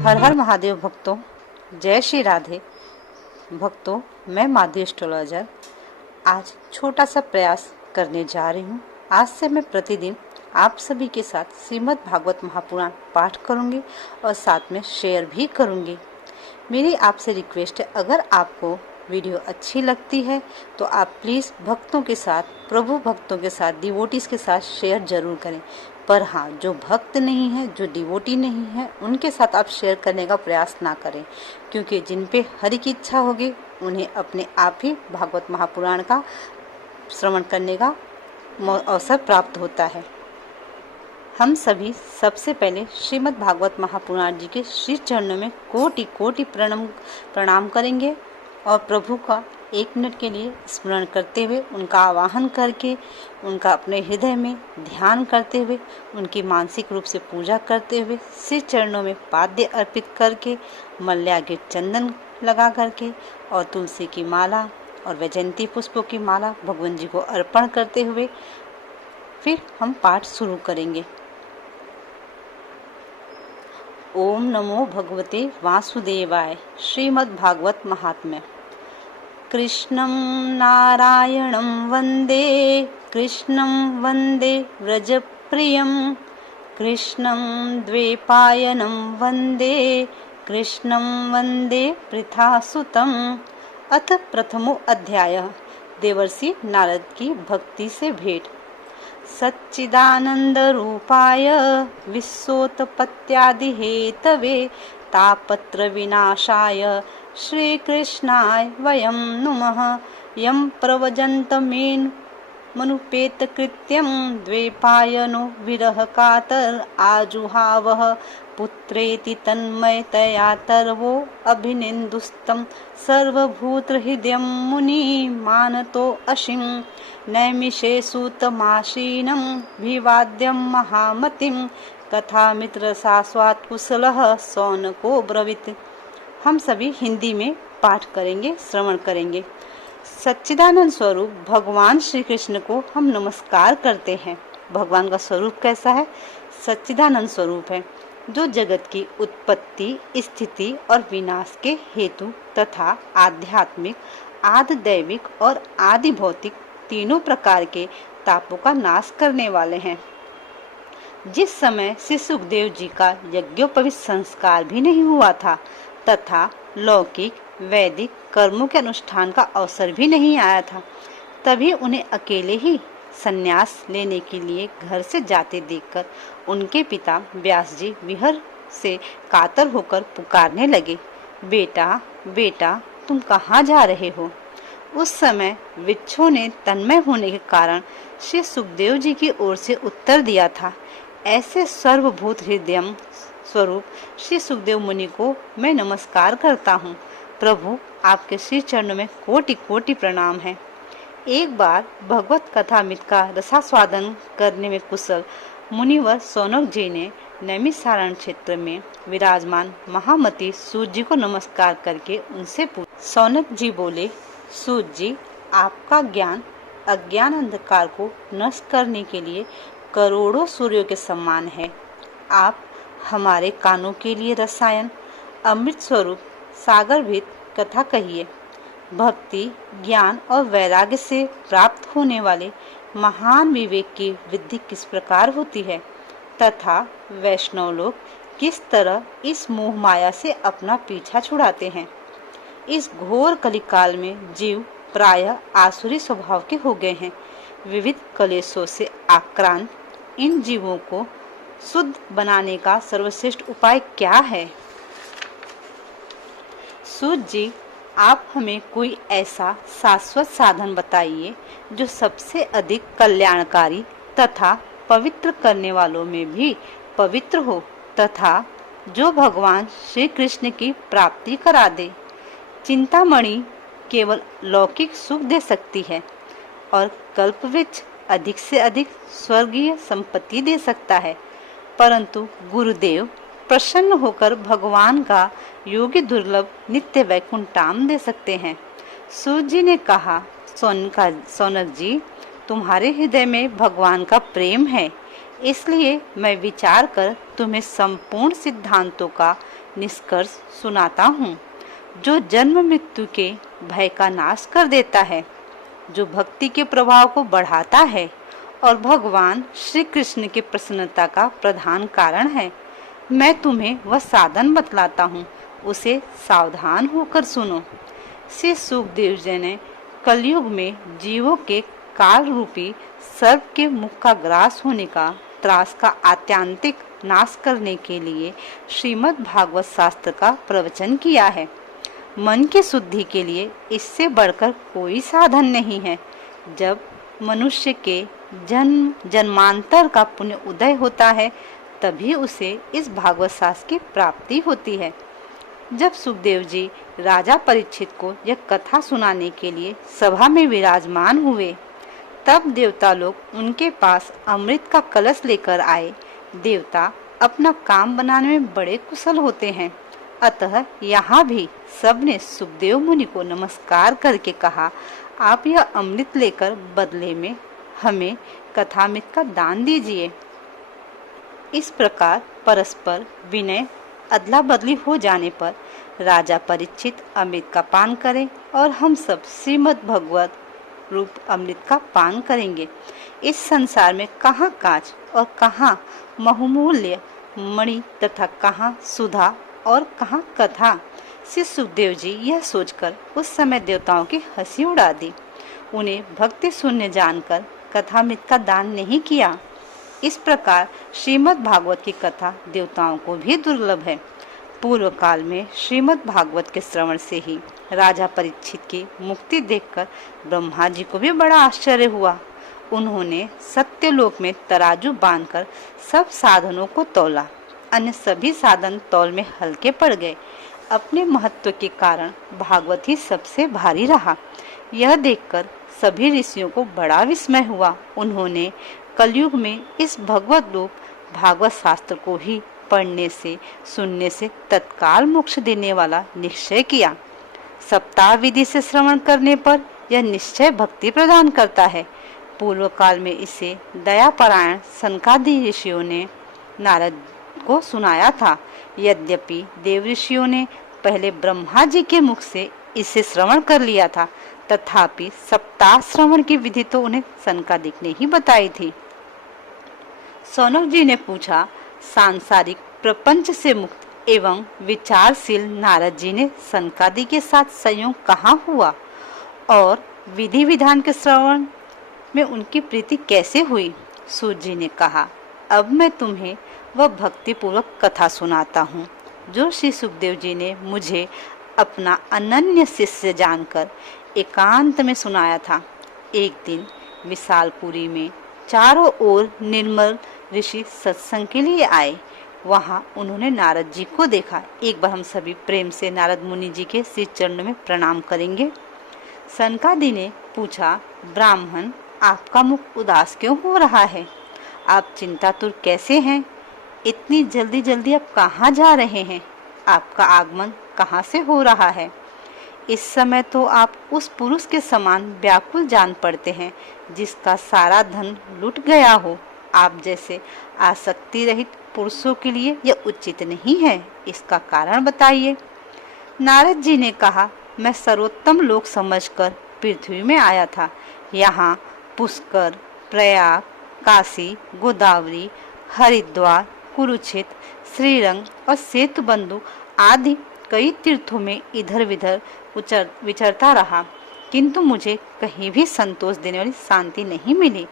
हर हर महादेव भक्तों, जय श्री राधे भक्तों। मैं माधवी एस्ट्रोलॉजर आज छोटा सा प्रयास करने जा रही हूँ। आज से मैं प्रतिदिन आप सभी के साथ श्रीमद् भागवत महापुराण पाठ करूँगी और साथ में शेयर भी करूँगी। मेरी आपसे रिक्वेस्ट है, अगर आपको वीडियो अच्छी लगती है तो आप प्लीज़ भक्तों के साथ, प्रभु भक्तों के साथ, डिवोटीज़ के साथ शेयर जरूर करें। पर हाँ, जो भक्त नहीं है, जो डिवोटी नहीं है, उनके साथ आप शेयर करने का प्रयास ना करें, क्योंकि जिन पे हरि की इच्छा होगी उन्हें अपने आप ही भागवत महापुराण का श्रवण करने का अवसर प्राप्त होता है। हम सभी सबसे पहले श्रीमद् भागवत महापुराण जी के श्री चरणों में कोटि कोटि प्रणाम करेंगे और प्रभु का 1 मिनट के लिए स्मरण करते हुए, उनका आवाहन करके, उनका अपने हृदय में ध्यान करते हुए, उनकी मानसिक रूप से पूजा करते हुए, श्री चरणों में पाद्य अर्पित करके, मल्यागे चंदन लगा करके और तुलसी की माला और वैजयंती पुष्पों की माला भगवान जी को अर्पण करते हुए फिर हम पाठ शुरू करेंगे। ओम नमो भगवते वासुदेवाय। श्रीमद् भागवत महात्म्य। कृष्णं नारायणं वन्दे, कृष्णं वन्दे व्रजप्रियं, कृष्णं द्वैपायनं वन्दे, कृष्णं वन्दे पृथासुतम्। अथ प्रथमो अध्याय। देवर्षि नारद की भक्ति से भेंट। सच्चिदानंद रूपाय विश्वोत्पत्त्यादि हेतवे तापत्र विनाशाय श्री कृष्णाय वयं नुमः। यं प्रव्रजन्तमेन मनुपेत कृत्यं द्वैपायनो विरह कातर आजुहावः पुत्रेति तन्मयतया तर्वो अभिनिन्दुस्तं सर्वभूतहृदयं मुनि मानतो अशिं नैमिषे सूतमासीनं भिवाद्यं महामतिं कथामित्र शाश्वत कुशलः सौनको ब्रवीत। हम सभी हिंदी में पाठ करेंगे, श्रवण करेंगे। सच्चिदानंद स्वरूप भगवान श्री कृष्ण को हम नमस्कार करते हैं। भगवान का स्वरूप कैसा है? सच्चिदानंद स्वरूप है, जो जगत की उत्पत्ति, स्थिति और विनाश के हेतु तथा आध्यात्मिक, आदि दैविक और आदि भौतिक तीनों प्रकार के तापों का नाश करने वाले हैं। जिस समय श्री सुखदेव जी का यज्ञोपवीत संस्कार भी नहीं हुआ था तथा लौकिक वैदिक कर्मों के अनुष्ठान का अवसर भी नहीं आया था, तभी उन्हें अकेले ही संन्यास लेने के लिए घर से जाते देखकर उनके पिता व्यास जी विहर से कातर होकर पुकारने लगे, बेटा बेटा तुम कहाँ जा रहे हो? उस समय वृक्षों ने तन्मय होने के कारण श्री सुखदेव जी की ओर से उत्तर दिया था, ऐसे सर्वभूत हृदय स्वरूप श्री सुखदेव मुनि को मैं नमस्कार करता हूँ। प्रभु, आपके श्री चरणों में कोटि कोटि प्रणाम है। एक बार भगवत कथामृत का रसास्वादन करने में कुशल मुनिवर सौनक जी ने नैमिषारण्य क्षेत्र में विराजमान महामती सूत जी को नमस्कार करके उनसे पूछा। सौनक जी बोले, सूत जी, आपका ज्ञान अज्ञान अंधकार को नष्ट करने के लिए करोड़ों सूर्यों के समान है। आप हमारे कानों के लिए रसायन अमृत स्वरूप सागरभीत कथा कहिए। भक्ति, ज्ञान और वैराग्य से प्राप्त होने वाले महान विवेक की वृद्धि किस प्रकार होती है तथा वैष्णव लोग किस तरह इस मोह माया से अपना पीछा छुड़ाते हैं। इस घोर कलिकाल में जीव प्रायः आसुरी स्वभाव के हो गए हैं। विविध कलेशों से आक्रांत इन जीवों को शुद्ध बनाने का सर्वश्रेष्ठ उपाय क्या है? सूत जी, आप हमें कोई ऐसा शाश्वत साधन बताइए जो सबसे अधिक कल्याणकारी तथा पवित्र करने वालों में भी पवित्र हो तथा जो भगवान श्री कृष्ण की प्राप्ति करा दे। चिंतामणि केवल लौकिक सुख दे सकती है और कल्पवृक्ष अधिक से अधिक स्वर्गीय संपत्ति दे सकता है, परंतु गुरुदेव प्रसन्न होकर भगवान का योगी दुर्लभ नित्य वैकुंठाम दे सकते हैं। सूत जी ने कहा, सौनक जी, तुम्हारे हृदय में भगवान का प्रेम है, इसलिए मैं विचार कर तुम्हें संपूर्ण सिद्धांतों का निष्कर्ष सुनाता हूँ, जो जन्म मृत्यु के भय का नाश कर देता है, जो भक्ति के प्रभाव को बढ़ाता है और भगवान श्री कृष्ण की प्रसन्नता का प्रधान कारण है। मैं तुम्हें वह साधन बतलाता हूँ, उसे सावधान होकर सुनो। श्री सुखदेव जी ने कलयुग में जीवों के काल रूपी सर्प के मुख का ग्रास होने का त्रास का आत्यांतिक नाश करने के लिए श्रीमद् भागवत शास्त्र का प्रवचन किया है। मन की शुद्धि के लिए इससे बढ़कर कोई साधन नहीं है। जब मनुष्य के जन्म जन्मांतर का पुण्य उदय होता है, तभी उसे इस भागवत शास्त्र की प्राप्ति होती है। जब सुखदेव जी राजा परीक्षित को यह कथा सुनाने के लिए सभा में विराजमान हुए, तब देवता लोग उनके पास अमृत का कलश लेकर आए। देवता अपना काम बनाने में बड़े कुशल होते हैं, अतः यहाँ भी सबने सुखदेव मुनि को नमस्कार करके कहा, आप यह अमृत लेकर बदले में हमें कथामृत का दान दीजिए। इस प्रकार परस्पर विनय अदला बदली हो जाने पर राजा परीक्षित अमृत का पान करें और हम सब श्रीमद् भगवत रूप अमृत का पान करेंगे। इस संसार में कहाँ कांच और कहाँ बहुमूल्य मणि तथा कहाँ सुधा और कहाँ कथा। श्री सुखदेव जी यह सोचकर उस समय देवताओं की हंसी उड़ा दी। उन्हें भक्ति शून्य जानकर कथामृत का दान नहीं किया। इस प्रकार श्रीमद् भागवत की कथा देवताओं को भी दुर्लभ है। पूर्व काल में श्रीमद् भागवत के श्रवण से ही राजा परीक्षित की मुक्ति देखकर ब्रह्मा जी को भी बड़ा आश्चर्य हुआ। उन्होंने सत्यलोक में तराजू बांधकर सब साधनों को तौला। अन्य सभी साधन तौल में हल्के पड़ गए। अपने महत्व के कारण भागवत ही सबसे भारी रहा। यह देखकर सभी ऋषियों को बड़ा विस्मय हुआ। उन्होंने कलयुग में इस भगवत रूप भागवत शास्त्र को ही पढ़ने से सुनने से तत्काल मोक्ष देने वाला निश्चय किया। सप्ताह विधि से श्रवण करने पर यह निश्चय भक्ति प्रदान करता है। पूर्व काल में इसे दयापरायण सनकादि ऋषियों ने नारद को सुनाया था। यद्यपि देव ऋषियों ने पहले ब्रह्मा जी के मुख से इसे श्रवण कर लिया था, तथापि सप्ताह श्रवण की विधि तो उन्हें सनकादिक ने ही बताई थी। सौनक जी ने पूछा, सांसारिक प्रपंच से मुक्त एवं विचारशील नारद जी ने सनकादि के साथ संयोग कहाँ हुआ और विधि विधान के श्रवण में उनकी प्रीति कैसे हुई? सूत जी ने कहा, अब मैं तुम्हें वह भक्ति पूर्वक कथा सुनाता हूँ जो श्री सुखदेव जी ने मुझे अपना अनन्य शिष्य जानकर एकांत में सुनाया था। एक दिन विशालपुरी में चारों ओर निर्मल ऋषि सत्संग के लिए आए। वहां उन्होंने नारद जी को देखा। एक बार हम सभी प्रेम से नारद मुनि जी के श्री चरणों में प्रणाम करेंगे। सनकादि ने पूछा, ब्राह्मण, आपका मुख उदास क्यों हो रहा है? आप चिंतातुर कैसे हैं? इतनी जल्दी जल्दी आप कहाँ जा रहे हैं? आपका आगमन कहाँ से हो रहा है? इस समय तो आप उस पुरुष के समान व्याकुल जान पड़ते हैं जिसका सारा धन लुट गया हो। आप जैसे आसक्ति रहित पुरुषों के लिए यह उचित नहीं है, इसका कारण बताइए। नारद जी ने कहा, मैं सर्वोत्तम लोक समझकर पृथ्वी में आया था। यहाँ पुष्कर, प्रयाग, काशी, गोदावरी, हरिद्वार, कुरुक्षेत्र, श्रीरंग और सेतुबंधु आदि कई तीर्थों में इधर विधर विचरता रहा, किंतु मुझे कहीं भी संतोष देने वाली शांति नहीं मिली।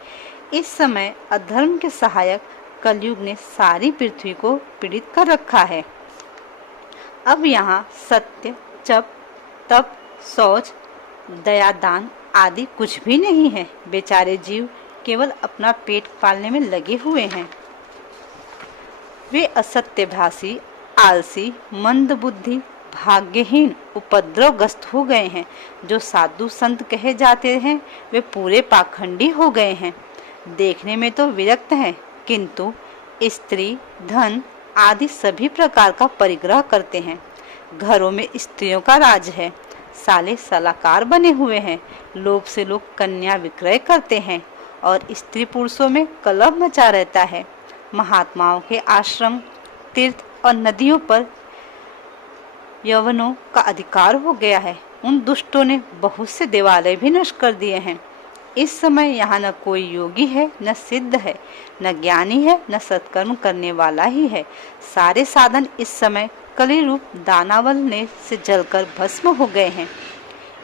इस समय अधर्म के सहायक कलयुग ने सारी पृथ्वी को पीड़ित कर रखा है। अब यहाँ सत्य, जप, तप, शौच, दया, दान आदि कुछ भी नहीं है। बेचारे जीव केवल अपना पेट पालने में लगे हुए हैं। वे असत्यभाषी, आलसी, मंदबुद्धि, भाग्यहीन, उपद्रवग्रस्त हो गए हैं। जो साधु संत कहे जाते हैं वे पूरे पाखंडी हो गए हैं। देखने में तो विरक्त हैं, किंतु स्त्री, धन आदि सभी प्रकार का परिग्रह करते हैं। घरों में स्त्रियों का राज है। साले सलाहकार बने हुए हैं। लोभ से लोग कन्या विक्रय करते हैं और स्त्री पुरुषों में कलह मचा रहता है। महात्माओं के आश्रम, तीर्थ और नदियों पर यवनों का अधिकार हो गया है। उन दुष्टों ने बहुत से देवालय भी नष्ट कर दिए हैं। इस समय यहाँ न कोई योगी है, न सिद्ध है, न ज्ञानी है, न सत्कर्म करने वाला ही है। सारे साधन इस समय कली रूप दानवल ने से जलकर भस्म हो गए हैं।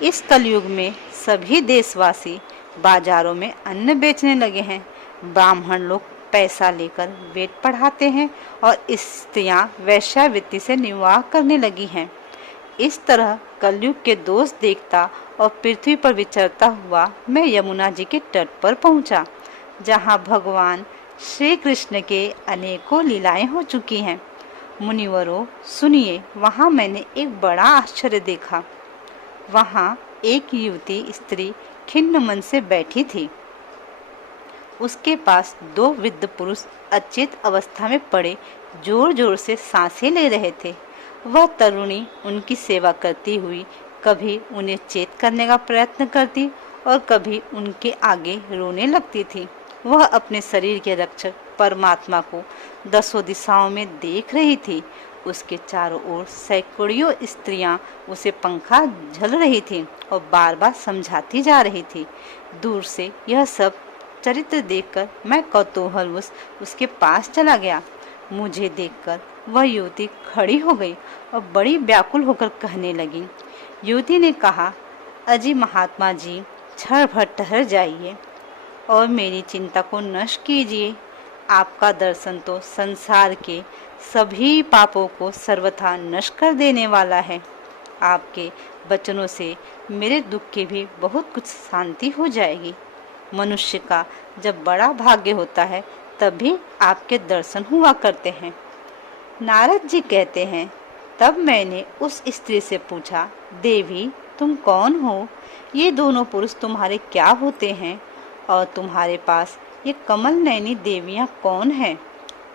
इस कलयुग में सभी देशवासी बाजारों में अन्न बेचने लगे हैं। ब्राह्मण लोग पैसा लेकर वेद पढ़ाते हैं और स्त्रियां वेश्यावृत्ति से निर्वाह करने लगी हैं। इस तरह कलयुग के दोष देखता और पृथ्वी पर विचरता हुआ मैं यमुना जी के तट पर पहुंचा, जहां भगवान श्री कृष्ण के अनेकों लीलाएं हो चुकी हैं। मुनिवरों सुनिए, वहां मैंने एक बड़ा आश्चर्य देखा। वहां एक युवती स्त्री खिन्न मन से बैठी थी। उसके पास दो वृद्ध पुरुष अचेत अवस्था में पड़े जोर जोर से सांसें ले रहे थे। वह तरुणी उनकी सेवा करती हुई कभी उन्हें चेत करने का प्रयत्न करती और कभी उनके आगे रोने लगती थी। वह अपने शरीर के रक्षक परमात्मा को दसों दिशाओं में देख रही थी। उसके चारों ओर सैकड़ों स्त्रियां उसे पंखा झल रही थी और बार बार समझाती जा रही थी। दूर से यह सब चरित्र देखकर मैं कौतूहलवश उसके पास चला गया। मुझे देखकर वह युवती खड़ी हो गई और बड़ी व्याकुल होकर कहने लगी। युवती ने कहा, अजी महात्मा जी, क्षण भर ठहर जाइए और मेरी चिंता को नष्ट कीजिए। आपका दर्शन तो संसार के सभी पापों को सर्वथा नष्ट कर देने वाला है। आपके वचनों से मेरे दुख की भी बहुत कुछ शांति हो जाएगी। मनुष्य का जब बड़ा भाग्य होता है तभी आपके दर्शन हुआ करते हैं। नारद जी कहते हैं, तब मैंने उस स्त्री से पूछा, देवी तुम कौन हो? ये दोनों पुरुष तुम्हारे क्या होते हैं? और तुम्हारे पास ये कमल नैनी देवियां कौन हैं?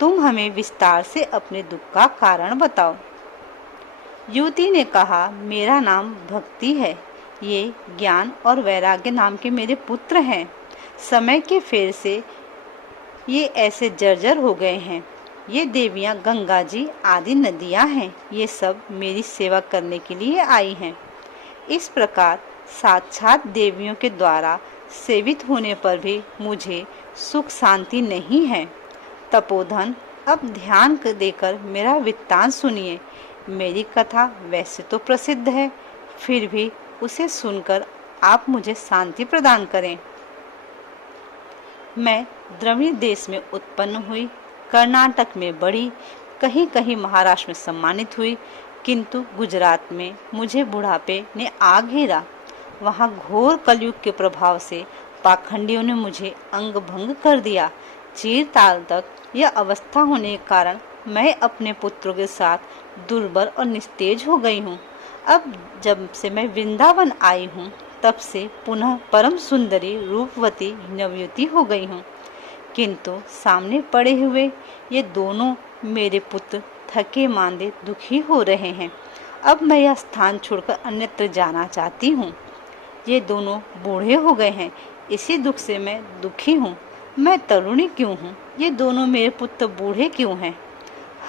तुम हमें विस्तार से अपने दुख का कारण बताओ। युवती ने कहा, मेरा नाम भक्ति है। ये ज्ञान और वैराग्य नाम के मेरे पुत्र हैं। समय के फेर से ये ऐसे जर्जर हो गए हैं। ये देवियां गंगा जी आदि नदियां हैं। ये सब मेरी सेवा करने के लिए आई हैं। इस प्रकार साक्षात देवियों के द्वारा सेवित होने पर भी मुझे सुख शांति नहीं है। तपोधन, अब ध्यान देकर मेरा वृत्तांत सुनिए। मेरी कथा वैसे तो प्रसिद्ध है, फिर भी उसे सुनकर आप मुझे शांति प्रदान करें। मैं द्रविड़ देश में उत्पन्न हुई, कर्नाटक में बढ़ी, कहीं कहीं महाराष्ट्र में सम्मानित हुई, किंतु गुजरात में मुझे बुढ़ापे ने आ घेरा। वहाँ घोर कलयुग के प्रभाव से पाखंडियों ने मुझे अंग भंग कर दिया। चीरताल तक यह अवस्था होने के कारण मैं अपने पुत्रों के साथ दुर्बल और निस्तेज हो गई हूँ। अब जब से मैं वृंदावन आई हूँ तब से पुनः परम सुंदरी रूपवती नवयुवती हो गई हूँ, किंतु सामने पड़े हुए ये दोनों मेरे पुत्र थके मांदे दुखी हो रहे हैं। अब मैं यह स्थान छोड़कर अन्यत्र जाना चाहती हूँ। ये दोनों बूढ़े हो गए हैं, इसी दुख से मैं दुखी हूँ। मैं तरुणी क्यों हूँ? ये दोनों मेरे पुत्र बूढ़े क्यों हैं?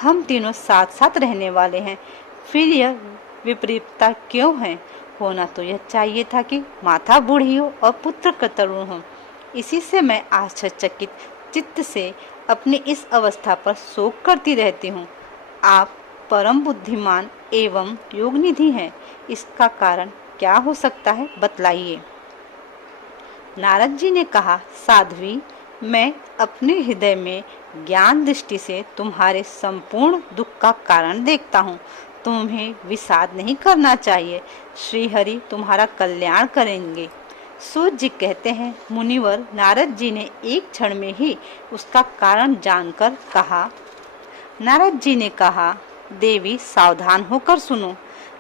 हम तीनों साथ साथ रहने वाले हैं, फिर यह विपरीतता क्यों है? होना तो यह चाहिए था कि माता बूढ़ी हो और पुत्र का तरुण हो। इसी से मैं आश्चर्यचकित चित्त से अपनी इस अवस्था पर शोक करती रहती हूँ। आप परम बुद्धिमान एवं योगनिधि हैं, इसका कारण क्या हो सकता है, बतलाइए। नारद जी ने कहा, साध्वी, मैं अपने हृदय में ज्ञान दृष्टि से तुम्हारे संपूर्ण दुख का कारण देखता हूँ। तुम्हें विषाद नहीं करना चाहिए। श्री हरि तुम्हारा कल्याण करेंगे। सूत जी कहते हैं, मुनिवर नारद जी ने एक क्षण में ही उसका कारण जानकर कहा। नारद जी ने कहा, देवी सावधान होकर सुनो,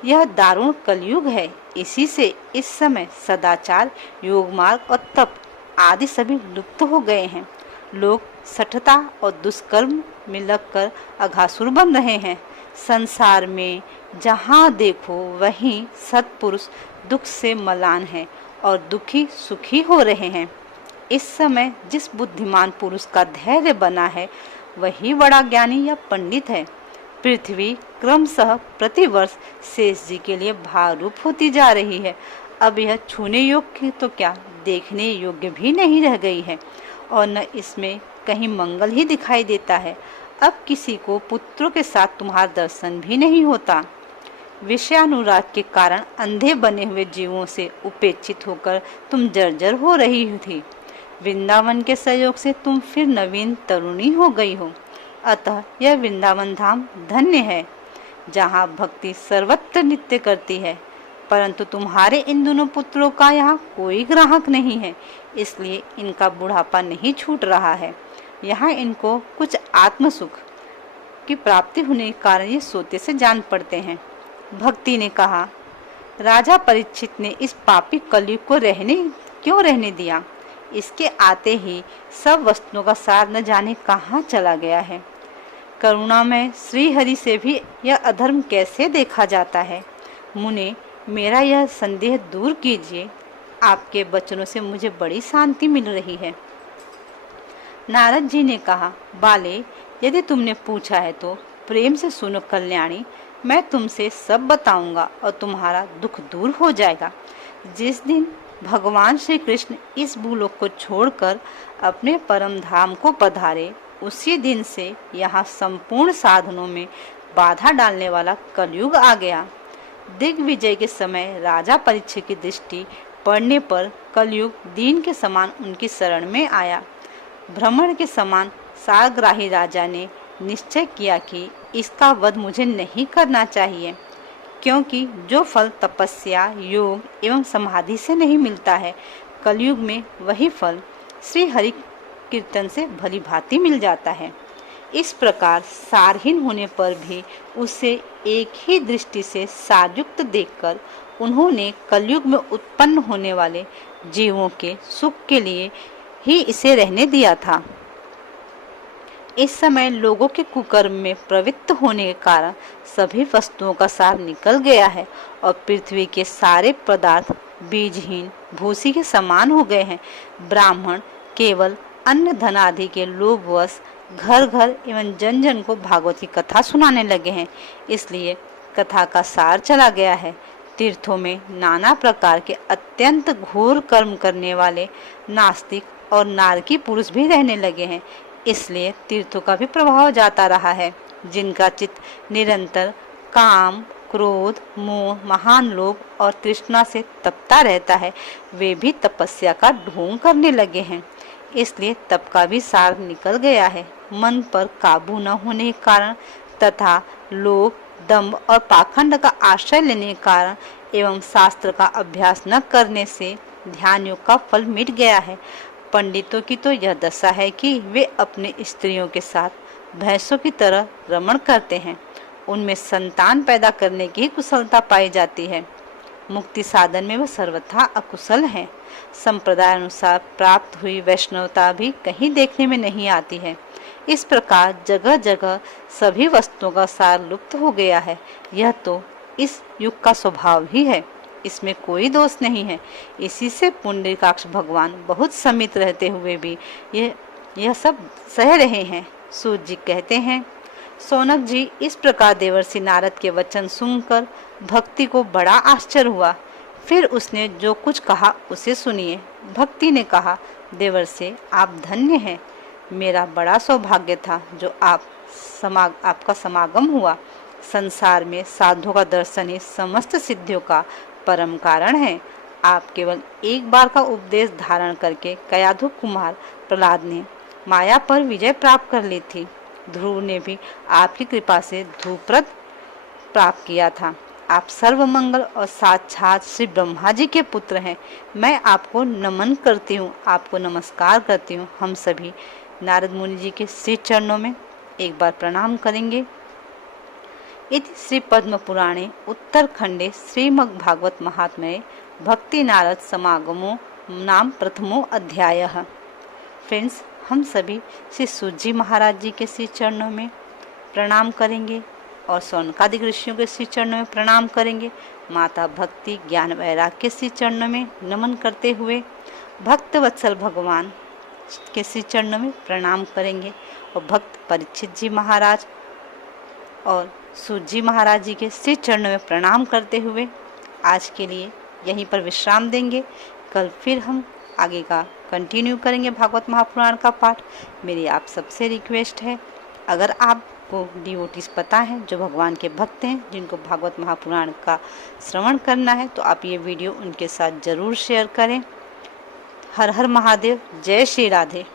यह दारुण कलयुग है। इसी से इस समय सदाचार, योग मार्ग और तप आदि सभी लुप्त हो गए हैं। लोग सठता और दुष्कर्म में लगकर अघासुर बन रहे हैं। संसार में जहाँ देखो वहीं सत्पुरुष दुख से मलान है और दुखी सुखी हो रहे हैं। इस समय जिस बुद्धिमान पुरुष का धैर्य बना है वही बड़ा ज्ञानी या पंडित है। पृथ्वी क्रमशः प्रतिवर्ष शेष जी के लिए भारूप होती जा रही है। अब यह छूने योग्य तो क्या, देखने योग्य भी नहीं रह गई है, और न इसमें कहीं मंगल ही दिखाई देता है। अब किसी को पुत्रों के साथ तुम्हारा दर्शन भी नहीं होता। विषयानुराग के कारण अंधे बने हुए जीवों से उपेक्षित होकर तुम जर्जर हो रही थी। वृंदावन के सहयोग से तुम फिर नवीन तरुणी हो गई हो। अतः यह वृंदावन धाम धन्य है, जहाँ भक्ति सर्वत्र नित्य करती है। परंतु तुम्हारे इन दोनों पुत्रों का यहाँ कोई ग्राहक नहीं है, इसलिए इनका बुढ़ापा नहीं छूट रहा है। यहाँ इनको कुछ आत्म सुख की प्राप्ति होने के कारण ये सोते से जान पड़ते हैं। भक्ति ने कहा, राजा परीक्षित ने इस पापी कलयुग को क्यों रहने दिया? इसके आते ही सब वस्तुओं का सार न जाने कहाँ चला गया है। करुणा में श्री हरि से भी यह अधर्म कैसे देखा जाता है? मुने, मेरा यह संदेह दूर कीजिए। आपके वचनों से मुझे बड़ी शांति मिल रही है। नारद जी ने कहा, बाले, यदि तुमने पूछा है तो प्रेम से सुनो कल्याणी, मैं तुमसे सब बताऊंगा और तुम्हारा दुख दूर हो जाएगा। जिस दिन भगवान श्री कृष्ण इस भूलोक को छोड़कर अपने परम धाम को पधारे, उसी दिन से यहाँ संपूर्ण साधनों में बाधा डालने वाला कलयुग आ गया। दिग्विजय के समय राजा परीक्षित की दृष्टि पड़ने पर कलयुग दीन के समान उनकी शरण में आया। भ्रमण के समान सारग्राही राजा ने निश्चय किया कि इसका वध मुझे नहीं करना चाहिए, क्योंकि जो फल तपस्या, योग एवं समाधि से नहीं मिलता है, कलयुग में वही फल श्री हरि कीर्तन से भली भांति मिल जाता है। इस प्रकार सारहीन होने पर भी उसे एक ही दृष्टि से सारयुक्त देखकर उन्होंने कलयुग में उत्पन्न होने वाले जीवों के सुख के लिए ही इसे रहने दिया था। इस समय लोगों के कुकर्म में प्रवृत्त होने के कारण सभी वस्तुओं का सार निकल गया है और पृथ्वी के सारे पदार्थ बीजहीन भूसी के समान हो गए हैं। ब्राह्मण केवल अन्न धन आदि के लोभवश घर घर एवं जन जन को भागवत की कथा सुनाने लगे हैं, इसलिए कथा का सार चला गया है। तीर्थों में नाना प्रकार के अत्यंत घोर कर्म करने वाले नास्तिक और नारकी पुरुष भी रहने लगे हैं, इसलिए तीर्थों का भी प्रभाव जाता रहा है। जिनका चित्त निरंतर काम, क्रोध, मोह, महान लोभ और तृष्णा से तपता रहता है, वे भी तपस्या का ढोंग करने लगे हैं, इसलिए तप का भी सार निकल गया है। मन पर काबू न होने के कारण तथा लोभ, दंभ और पाखंड का आश्रय लेने के कारण एवं शास्त्र का अभ्यास न करने से ध्यान योग का फल मिट गया है। पंडितों की तो यह दशा है कि वे अपने स्त्रियों के साथ भैंसों की तरह रमण करते हैं, उनमें संतान पैदा करने की कुशलता पाई जाती है। मुक्ति साधन में वह सर्वथा अकुशल है। संप्रदाय अनुसार प्राप्त हुई वैष्णवता भी कहीं देखने में नहीं आती है। इस प्रकार जगह जगह सभी वस्तुओं का सार लुप्त हो गया है। यह तो इस युग का स्वभाव ही है, इसमें कोई दोष नहीं है। इसी से पुंडरीकाक्ष भगवान बहुत समित रहते हुए भी यह सब सह रहे हैं। सूत जी कहते हैं, सोनक जी, इस प्रकार देवर्षि नारद के वचन सुनकर भक्ति को बड़ा आश्चर्य हुआ। फिर उसने जो कुछ कहा उसे सुनिए। भक्ति ने कहा, देवर्षि, आप धन्य हैं। मेरा बड़ा सौभाग्य था जो आपका समागम हुआ। संसार में साधुओं का दर्शन ही समस्त सिद्धियों का परम कारण है। आप केवल एक बार का उपदेश धारण करके कयाधु कुमार प्रहलाद ने माया पर विजय प्राप्त कर ली थी। ध्रुव ने भी आपकी कृपा से ध्रुवप्रद प्राप्त किया था। आप सर्वमंगल और साक्षात श्री ब्रह्मा जी के पुत्र हैं। मैं आपको नमन करती हूँ, आपको नमस्कार करती हूँ। हम सभी नारद मुनि जी के श्री चरणों में एक बार प्रणाम करेंगे। इति श्री पद्म पुराणे उत्तरखंडे श्रीमद् भागवत महात्म्ये भक्ति नारद समागमो नाम प्रथमो अध्यायः। फ्रेंड्स, हम सभी श्री सूत जी महाराज जी के श्री चरणों में प्रणाम करेंगे और सौनकादिक ऋषियों के श्री चरणों में प्रणाम करेंगे। माता भक्ति ज्ञान वैराग के श्री चरणों में नमन करते हुए भक्त वत्सल भगवान के श्री चरणों में प्रणाम करेंगे और भक्त परीक्षित जी महाराज और सूत जी महाराज जी के श्री चरणों में प्रणाम करते हुए आज के लिए यहीं पर विश्राम देंगे। कल फिर हम आगे का कंटिन्यू करेंगे भागवत महापुराण का पाठ। मेरी आप सबसे रिक्वेस्ट है, अगर आपको डिवोटीज पता है जो भगवान के भक्त हैं, जिनको भागवत महापुराण का श्रवण करना है, तो आप ये वीडियो उनके साथ ज़रूर शेयर करें। हर हर महादेव, जय श्री राधे।